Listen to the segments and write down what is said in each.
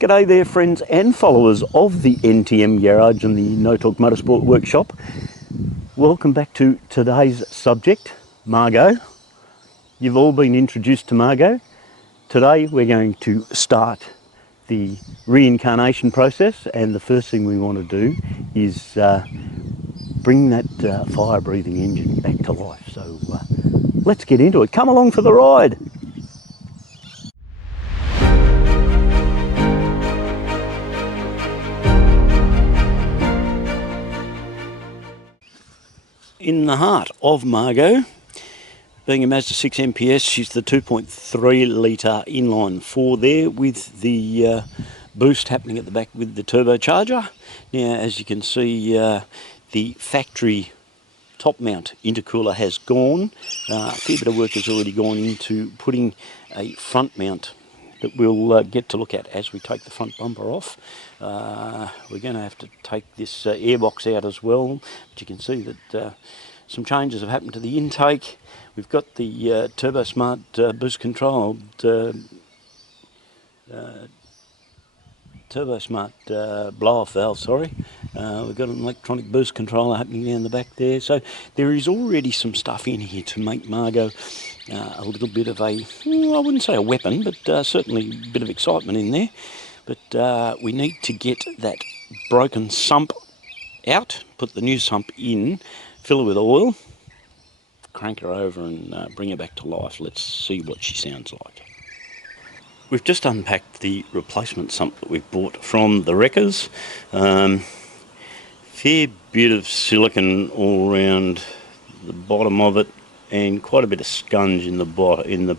G'day there, friends and followers of the NTM Garage and the No Talk Motorsport Workshop. Welcome back to today's subject, Margot. You've all been introduced to Margot. Today we're going to start the reincarnation process, and the first thing we want to do is bring that fire-breathing engine back to life. So let's get into it. Come along for the ride. In the heart of Margot, being a Mazda 6 MPS, she's the 2.3 litre inline 4 there with the boost happening at the back with the turbocharger. Now, as you can see, the factory top mount intercooler has gone. A fair bit of work has already gone into putting a front mount that we'll get to look at as we take the front bumper off. We're going to have to take this airbox out as well, but you can see that some changes have happened to the intake. We've got the Turbo Smart boost controlled Turbo Smart blow-off valve, sorry. We've got an electronic boost controller happening down the back there. So there is already some stuff in here to make Margot a little bit of a, I wouldn't say a weapon, but certainly a bit of excitement in there. But we need to get that broken sump out, put the new sump in, fill her with oil, crank her over and bring her back to life. Let's see what she sounds like. We've just unpacked the replacement sump that we've bought from the wreckers. Fair bit of silicone all around the bottom of it, and quite a bit of sponge in the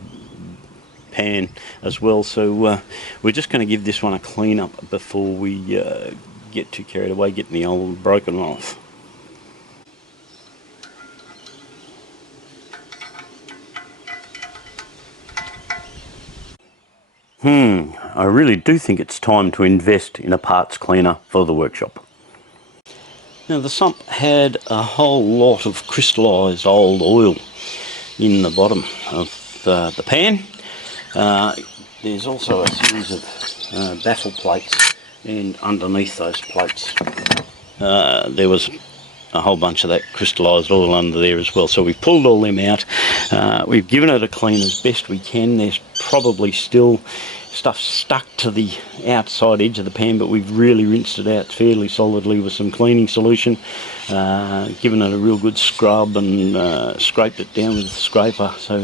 pan as well. So we're just going to give this one a clean up before we get too carried away getting the old broken off. I really do think it's time to invest in a parts cleaner for the workshop. Now, the sump had a whole lot of crystallised old oil in the bottom of the pan. There's also a series of baffle plates, and underneath those plates there was a whole bunch of that crystallised oil under there as well. So we've pulled all them out. We've given it a clean as best we can. There's probably still stuff stuck to the outside edge of the pan, but we've really rinsed it out fairly solidly with some cleaning solution, given it a real good scrub and scraped it down with the scraper. So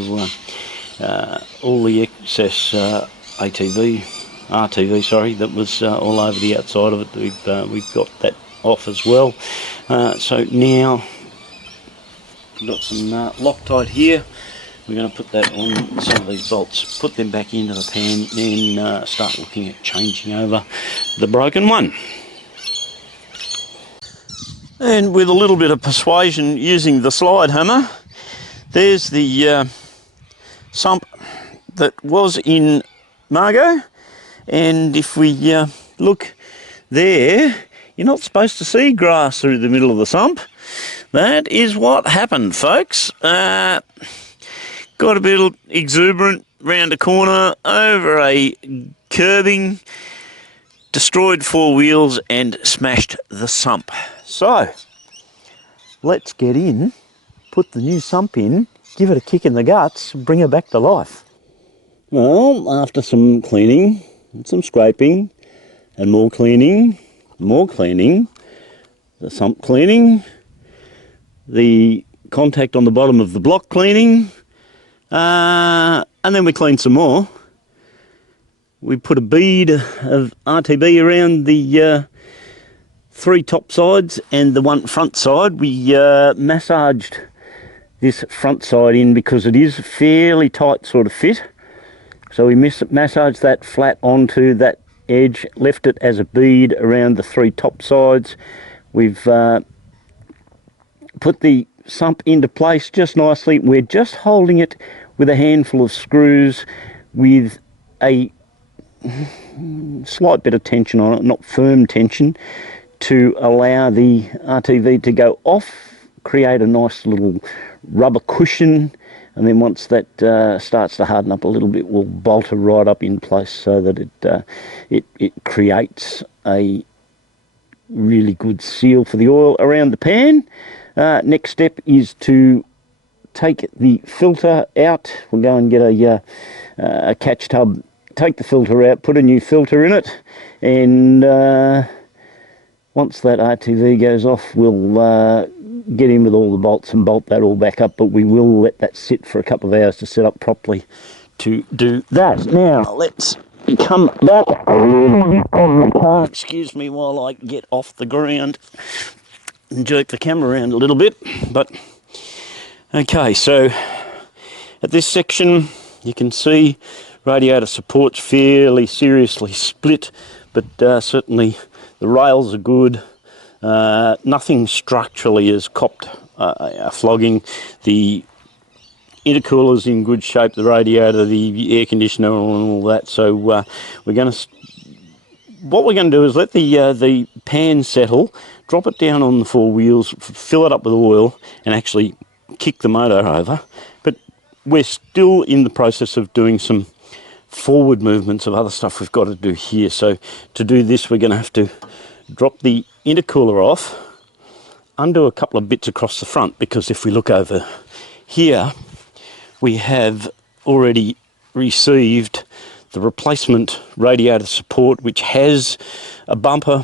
all the excess RTV, sorry, that was all over the outside of it, we've got that off as well. So now we've got some Loctite here. We're going to put that on some of these bolts, put them back into the pan, then start looking at changing over the broken one. And with a little bit of persuasion using the slide hammer, there's the sump that was in Margot. And if we look there, you're not supposed to see grass through the middle of the sump. That is what happened, folks. Got a bit exuberant round a corner, over a curbing, destroyed four wheels and smashed the sump. So, let's get in, put the new sump in, give it a kick in the guts, bring her back to life. Well, after some cleaning, and some scraping, and more cleaning, the sump cleaning, the contact on the bottom of the block cleaning, and then we cleaned some more. We put a bead of RTB around the three top sides and the one front side. We massaged this front side in because it is fairly tight sort of fit. So we massaged that flat onto that edge, left it as a bead around the three top sides. We've put the sump into place just nicely. We're just holding it with a handful of screws with a slight bit of tension on it, not firm tension, to allow the RTV to go off, create a nice little rubber cushion and then once that starts to harden up a little bit, we'll bolt it right up in place so that it creates a really good seal for the oil around the pan. Next step is to take the filter out. We'll go and get a catch tub, take the filter out, put a new filter in it, and once that RTV goes off, we'll get in with all the bolts and bolt that all back up, but we will let that sit for a couple of hours to set up properly to do that. Now, let's come back a little bit on the car. Excuse me while I get off the ground and jerk the camera around a little bit. But okay, so at this section you can see radiator support's fairly seriously split, but certainly the rails are good. Nothing structurally has copped a flogging. The intercooler's in good shape, the radiator, the air conditioner and all that. So what we're going to do is let the pan settle, drop it down on the four wheels, fill it up with oil and actually kick the motor over. But we're still in the process of doing some forward movements of other stuff we've got to do here. So to do this, we're going to have to drop the intercooler off, undo a couple of bits across the front, because if we look over here, we have already received the replacement radiator support, which has a bumper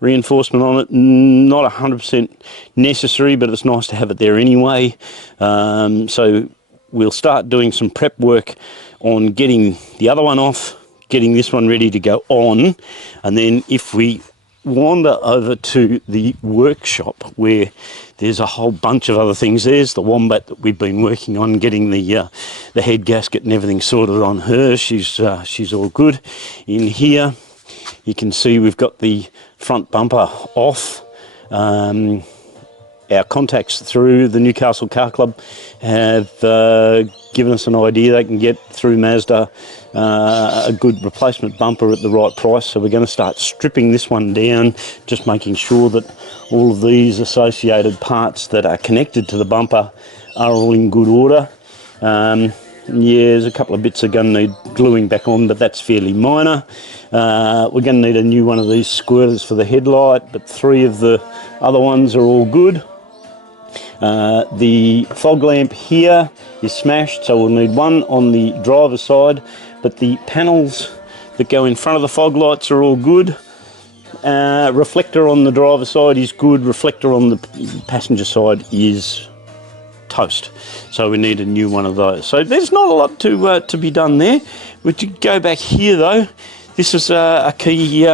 reinforcement on it. Not 100% necessary, but it's nice to have it there anyway. So we'll start doing some prep work on getting the other one off, getting this one ready to go on, and then if we wander over to the workshop where there's a whole bunch of other things. There's the Wombat that we've been working on, getting the head gasket and everything sorted on her. She's all good. In here you can see we've got the front bumper off. Our contacts through the Newcastle Car Club have given us an idea they can get through Mazda a good replacement bumper at the right price. So we're going to start stripping this one down, just making sure that all of these associated parts that are connected to the bumper are all in good order. Yeah, there's a couple of bits are going to need gluing back on, but that's fairly minor. We're going to need a new one of these squirters for the headlight, but 3 of the other ones are all good. The fog lamp here is smashed, so we'll need one on the driver's side, but the panels that go in front of the fog lights are all good. Reflector on the driver's side is good, reflector on the passenger side is toast, so we need a new one of those. So there's not a lot to be done there. We could go back here though. This is a key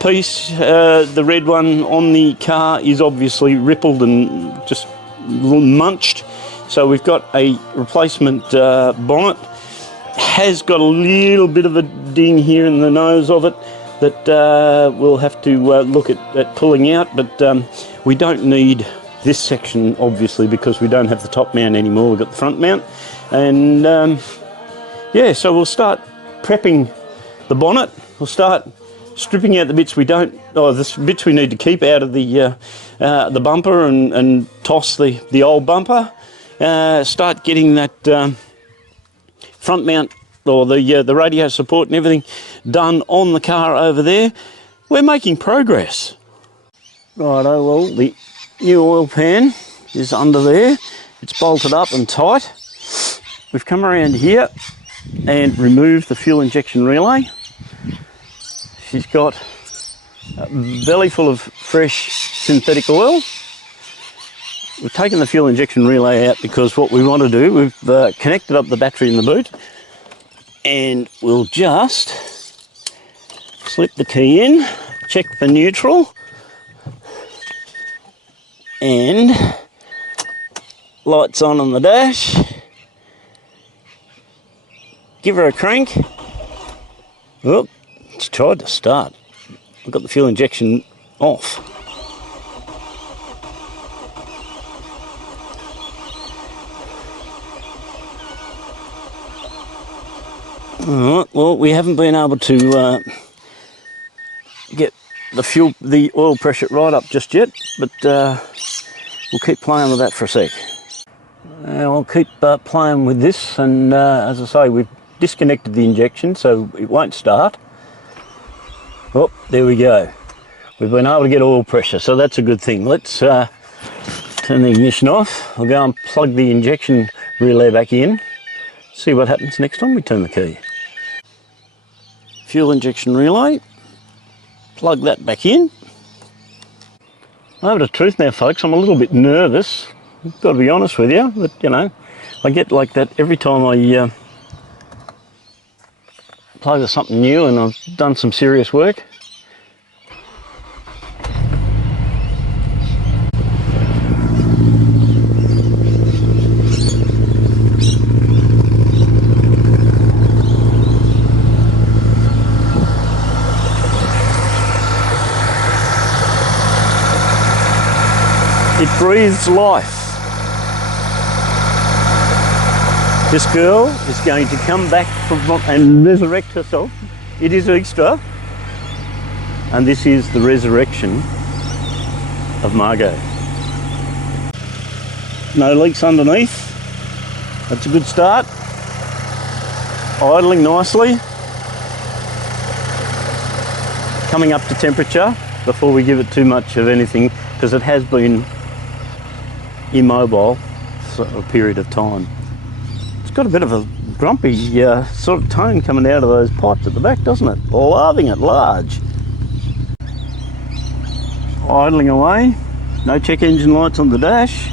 piece. The red one on the car is obviously rippled and just munched, so we've got a replacement bonnet. Has got a little bit of a ding here in the nose of it that we'll have to look at pulling out, but we don't need this section obviously because we don't have the top mount anymore. We've got the front mount, and yeah, so we'll start prepping the bonnet. We'll start stripping out the bits we don't, the bits we need to keep out of the bumper, and toss the old bumper. Start getting that front mount or the radio support and everything done on the car over there. We're making progress. Righto, well, the new oil pan is under there. It's bolted up and tight. We've come around here and removed the fuel injection relay. She's got a belly full of fresh synthetic oil. We've taken the fuel injection relay out because what we want to do, we've connected up the battery in the boot, and we'll just slip the key in, check the neutral, and lights on the dash. Give her a crank. Oh, it's tried to start. I've got the fuel injection off. Alright, well, we haven't been able to get the oil pressure right up just yet, but we'll keep playing with that for a sec. I'll keep playing with this, and as I say, we've disconnected the injection so it won't start. Oh, there we go. We've been able to get oil pressure, so that's a good thing. Let's turn the ignition off. I'll go and plug the injection relay back in, see what happens next time we turn the key. Fuel injection relay, plug that back in. Over the truth now, folks, I'm a little bit nervous. I've got to be honest with you, but you know, I get like that every time I play with something new and I've done some serious work. It breathes life. This girl is going to come back and resurrect herself. It is Easter, and this is the resurrection of Margot. No leaks underneath. That's a good start. Idling nicely. Coming up to temperature before we give it too much of anything, because it has been immobile for a period of time. It's got a bit of a grumpy sort of tone coming out of those pipes at the back, doesn't it? Laughing at large. Idling away. No check engine lights on the dash.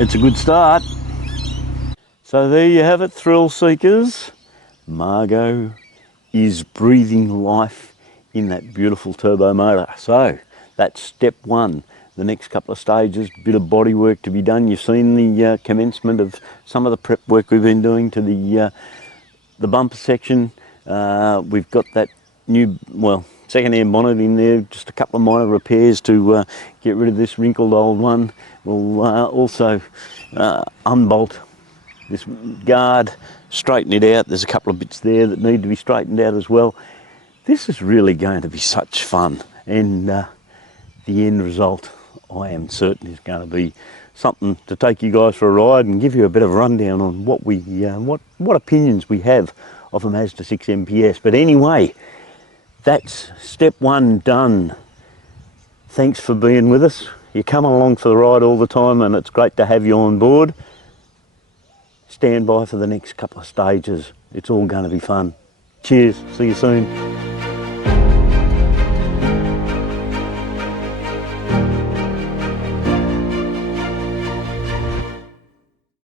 It's a good start. So there you have it, thrill seekers. Margot is breathing life in that beautiful turbo motor. So that's step one. The next couple of stages, bit of body work to be done. You've seen the commencement of some of the prep work we've been doing to the bumper section. We've got that new, well, second-air bonnet in there, just a couple of minor repairs to get rid of this wrinkled old one. We'll also unbolt this guard, straighten it out. There's a couple of bits there that need to be straightened out as well. This is really going to be such fun, and the end result, I am certain, is going to be something to take you guys for a ride and give you a bit of a rundown on what we, what opinions we have of a Mazda 6 MPS. But anyway, that's step one done. Thanks for being with us. You come along for the ride all the time, and it's great to have you on board. Stand by for the next couple of stages. It's all going to be fun. Cheers. See you soon.